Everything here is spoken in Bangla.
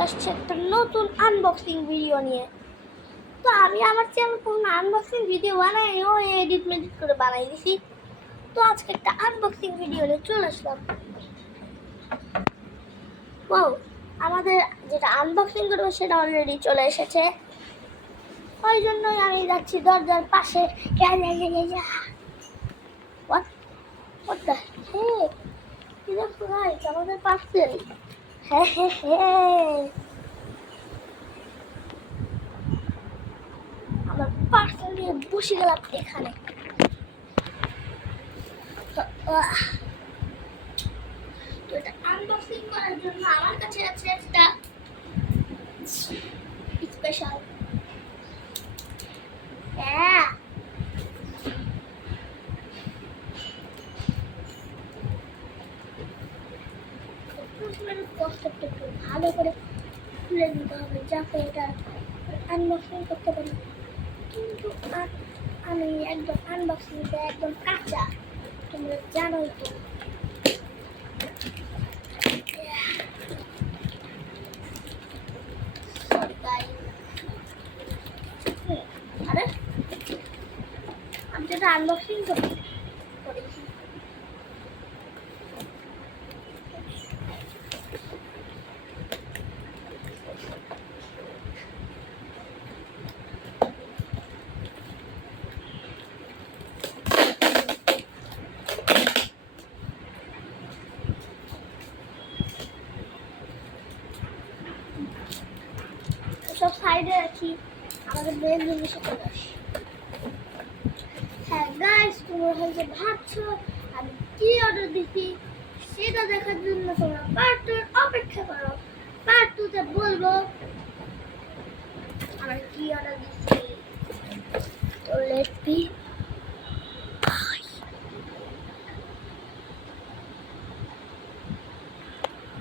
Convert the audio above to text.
আসছে একটা নতুন আনবক্সিং ভিডিও নিয়ে। তো আমি আমার চ্যানেল কোনো আনবক্সিং ভিডিও বানাই ও এডিট মেডিট করে বানাই দিছি। তো আজকে একটা আনবক্সিং ভিডিও নিয়ে চলে আসলাম। ও আমাদের যেটা আনবক্সিং করবো সেটা অলরেডি চলে এসেছে, ওই জন্যই আমি যাচ্ছি দরজার পাশে। আমাদের পার্সেল। হ্যাঁ হ্যাঁ হ্যাঁ, আমার পার্সেল নিয়ে বসে গেলাম এখানে। তো এটা আনবক্সিং করার জন্য আমার কাছে আছে একটা স্পেশাল কনসেপ্টটা একটু ভালো করে খুলে দিতে হবে যাতে এটা আনবক্সিং করতে পারি। কিন্তু আমি একদম আনবক্সিংটা একদম কাঁচা, তোমরা জানোই তো। আরে আমি যেটা আনবক্সিং করেছি সব সাইডে রাখি, আমাদের মেন জিনিসে চলে আসি। হ্যাঁ গাইস, তোমরা হয়তো ভাবছো আমি কি অর্ডার দিচ্ছি, সেটা দেখার জন্য তোমরা পার্ট 2 অপেক্ষা করো। পার্ট 2 তে বলবো আমরা কি অর্ডার দিচ্ছি। তো লেটস বি